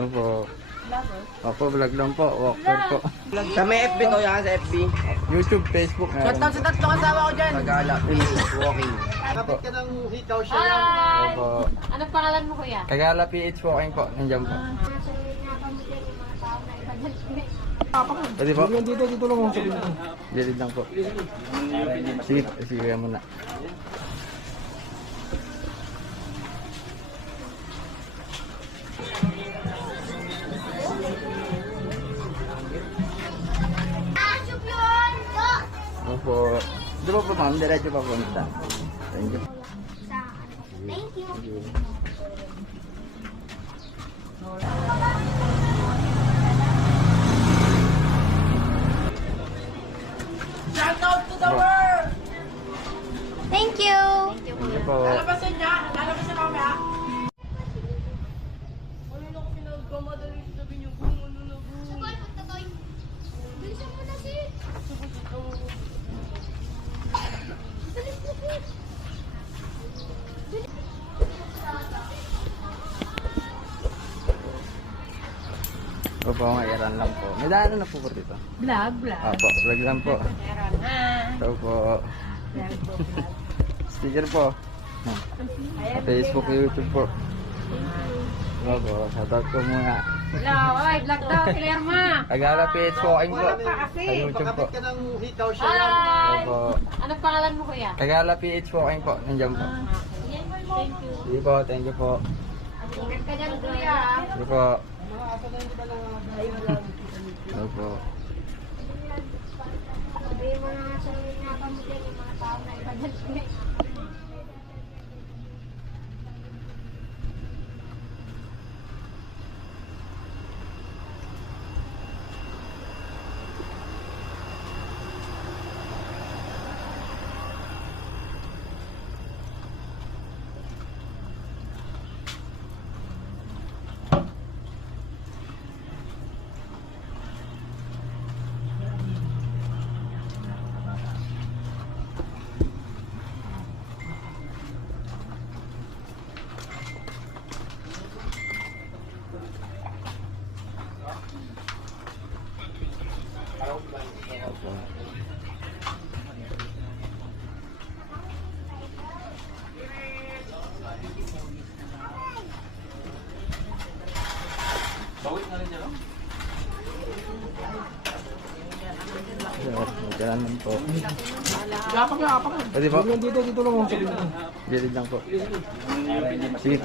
Opo. Opo, vlog lang po. Walker po. Sa may FB ko yan, sa FB. YouTube, Facebook. Shoutout sa tatlong asawa ko dyan. Tagala, walking. Kapit ka ng hikaw siya. Hi! Opo. Anong pangalan mo, kuya? Kagala PH Walking po. Nandiyan po. Pwede po? Dito lang ako sabihin ko. Gilid lang po. Sige, sige muna. Opo. Di ba po ma'am? Diretso pa punta. Thank you. Thank you. Shoutout to the world! Thank you. Thank you po. Lalabasin niya, lalabasin kami ha. Ano na ko pinagkamadali sabi niyo kung ano na po. Sabay, magtatoy. Bilisan mo na si. Bilis mo, bilis. Opo, mairan lang po. May daanan na po po dito. Vlog. Opo, vlog lang po. Opo. Sticker po. Facebook, YouTube po. Opo, shoutout po muna. Hello, oy, vlog daw, clear mo. Kagala PH Walking po. pa kasi. Sa YouTube po. Kapit ka ng hikaw siya. Hi! Opo. Anong pangalan mo, kuya? Kagala PH Walking po. Nandiyan po. Thank you. Sige po, thank you po. Ingat ka dyan, kuya. Sige po. Opo. Sabi mo na nga sa mga pamilya, yung mga tao na iba dyan. Opo. Magkalanan po. Yapak. Pwede po? Dito lang ako sabihin ko. Gilid lang po. Sige,